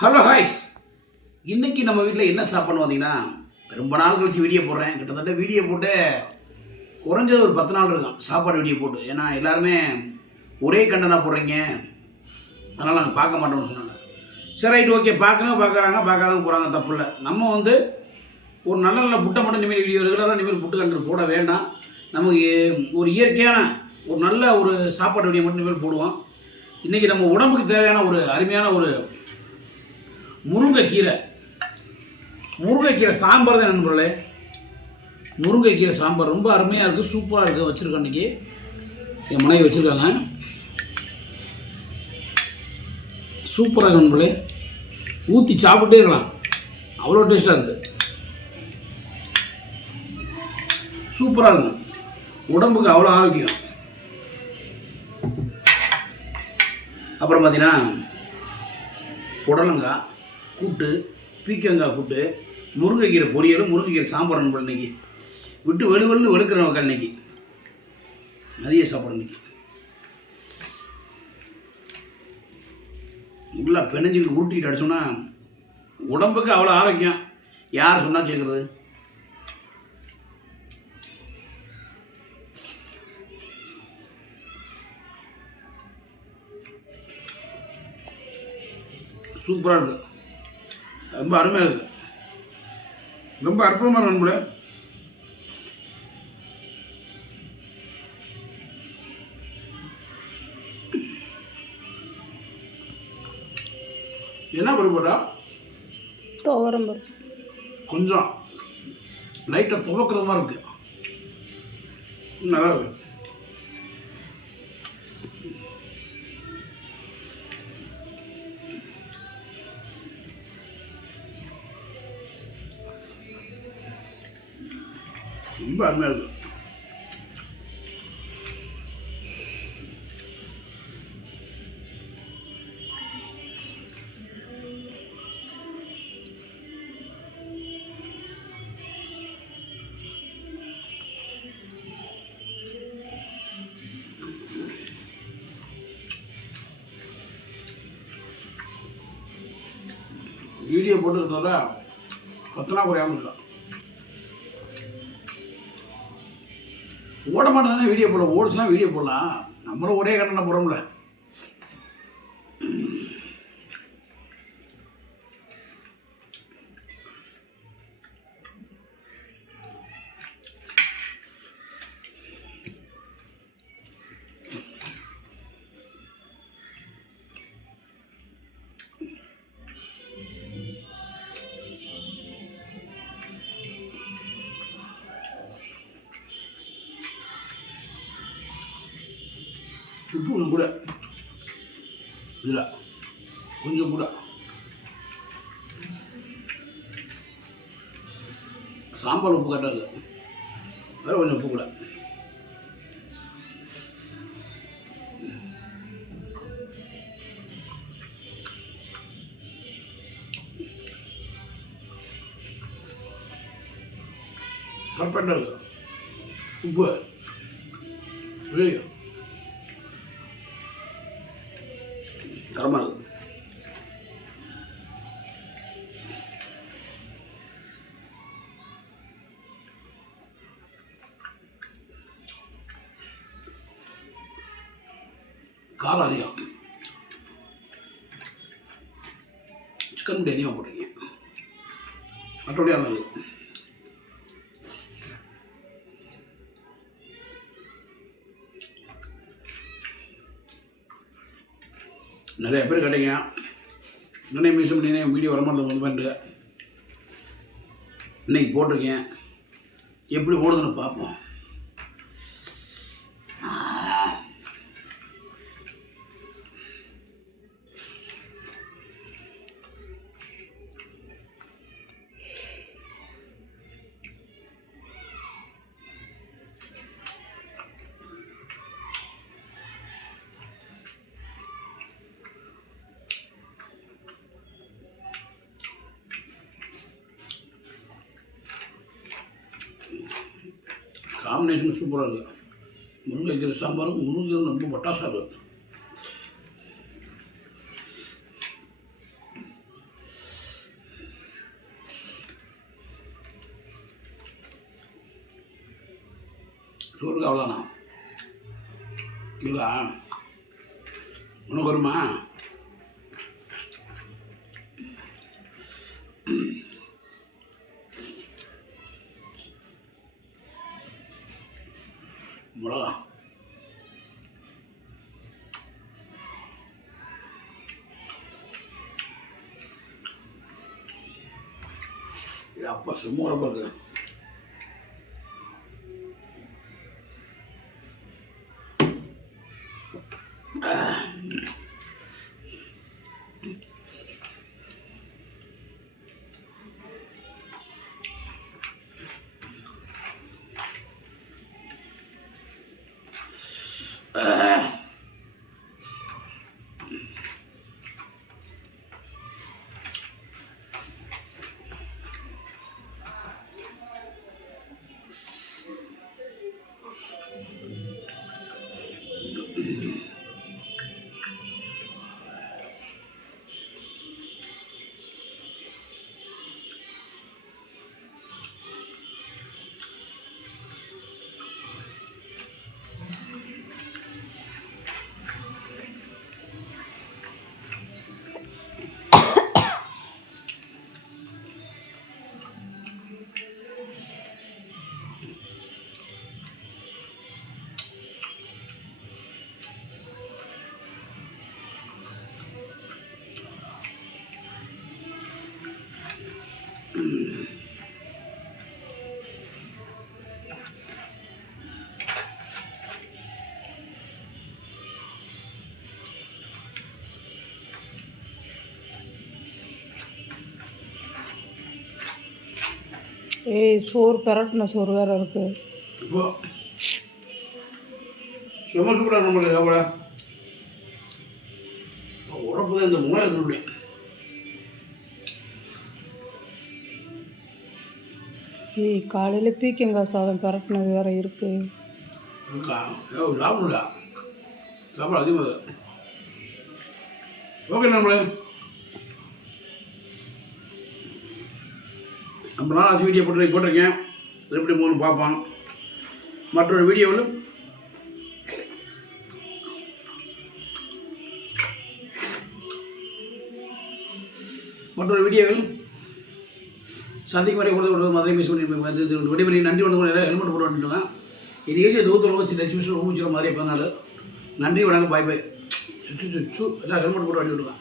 Hello ஹாய்ஸ். இன்றைக்கி நம்ம வீட்டில் என்ன சாப்பிட்ணும் பார்த்தீங்கன்னா, ரொம்ப நாள் கழிச்சு வீடியோ போடுறேன். கிட்டத்தட்ட வீடியோ போட்டு குறைஞ்சது ஒரு 10 நாள் இருக்கும் சாப்பாடு வீடியோ போட்டு. ஏன்னா எல்லாருமே ஒரே கண்டனாக போடுறீங்க, அதனால் நாங்கள் பார்க்க மாட்டோம்னு சொன்னாங்க. சரி ரைட், ஓகே, பார்க்குறவங்க பார்க்குறாங்க, பார்க்காதவங்க போகிறாங்க, தப்பு இல்லை. நம்ம ஒரு நல்ல நல்ல புட்டை மட்டும் இனிமேல் வீடியோ ரெகுலராக இனிமேல் புட்டு கண்டு போட வேண்டாம். நமக்கு ஒரு இயற்கையான ஒரு நல்ல ஒரு சாப்பாடு வீடியோ மட்டும் இனிமேல் போடுவோம். இன்றைக்கி நம்ம உடம்புக்கு தேவையான ஒரு அருமையான ஒரு முருங்கைக்கீரை சாம்பார் தான் நண்பர்களே. முருங்கைக்கீரை சாம்பார் ரொம்ப அருமையாக இருக்குது, சூப்பராக இருக்குது. வச்சுருக்கேன், இன்றைக்கி என் மனைவி வச்சுருக்காங்க. சூப்பராக இருக்குது நண்பர்களே, ஊற்றி சாப்பிட்டே இருக்கலாம், அவ்வளோ டேஸ்ட்டாக இருக்குது. சூப்பராக இருக்கும், உடம்புக்கு அவ்வளோ ஆரோக்கியம். அப்புறம் பார்த்தீங்கன்னா புடலங்காய் கூட்டு, பீக்கங்காய் கூட்டு, முருங்கைக்கீரை பொரியல், முருங்கைக்கீரை சாம்பார் நண்பர்கள். இன்றைக்கி விட்டு வெளுவெளுன்னு வெளுக்கிற மக்கள் இன்றைக்கி மதிய சாப்பாடு. இன்றைக்கி உள்ளே பெனஞ்சிக்கிட்டு ஊட்டிக்கிட்டு அடிச்சோன்னா உடம்புக்கு அவ்வளோ ஆரோக்கியம். யார் சொன்னால் கேட்குறது? சூப்பராக இருக்குது, ரொம்ப அருமையாக இருக்குது, ரொம்ப அற்புதமாக நண்பர்களே. என்ன பருப்பு போட்டா? துவரம் பருப்பு. கொஞ்சம் லைட்டாக துவக்கிற மாதிரி இருக்குது, நல்லா இருக்கு. ரொம்ப அருமையாக இருக்குது. வீடியோ போட்டுக்கிறத பத்தனா குறையாமல் இல்லை. ஓட மாட்டேன் தானே வீடியோ போடலாம், ஓடிச்சுன்னா வீடியோ போடலாம். நம்மளும் ஒரே கண்ணனை போடுறோம்ல. உப்பு கொஞ்சம் கூட, இதில் கொஞ்சம் கூட. சாம்பார் உப்பு கரெக்டாக இருக்குது, வேறு கொஞ்சம் உப்பு கூட. பர்ஃபெக்டாக இருக்குது உப்பு. இல்லையா தரமாக இருக்குது. காரம் அதிகம், சிக்கன் முடி அதிகமாக போட்டிருக்கீங்க, மற்றபடியாக இருக்குது. நிறைய பேர் கேட்டீங்க, இன்னே மியூசியம் பண்ணினே வீடியோ வரமாட்டேன் வந்துட்டு. இன்றைக்கி போட்டிருக்கேன், எப்படி ஓடுதுன்னு பார்ப்போம். காம்பினேஷன் சூப்பராக இருக்குது. முருங்கைக்கீரை சாம்பாரும் முருங்கைக்கீரை ரொம்ப பட்டாசாக இருக்குது. சோறுக்கு அவ்வளோதானா இல்லா உனக்கு வருமா மிளகா அப்பா சும்மா இருக்கு ஏய் சோறு பெரட்டின சோறு வேறு இருக்குது. இப்போ சும்மா சூப்பராக நம்மளுக்கு சாப்பிட உரப்பு தான் இந்த மூளை இருக்கணும். ஏய் காலையில் பீக்கங்காய் சாதம் பெரட்டினது வேறு இருக்குது. இருக்கா சாப்பிடுங்களா சாப்பாடு அதிகமாக ஓகே நம்மளே ரொம்ப நாள் ஆச்சு வீடியோ போட்டிருக்கேன் எப்படி மூணு பார்ப்போம். மற்றொரு வீடியோவில் சந்திக்கும் வரை கூட மதுரை மிஸ் பண்ணி விடைபெறி நன்றி வந்து ஹெல்மெட் போட்டு வந்துட்டுங்க. இது ஏசிய தூரத்தில் சில நிமிஷம் ஊமிச்சிடும் மாதிரி எப்போனாலும் நன்றி வணக்கம் பாய் பாய் சுச்சு சுச்சு எல்லாம் ஹெல்மெட் போட்டு வண்டி விட்டுங்க.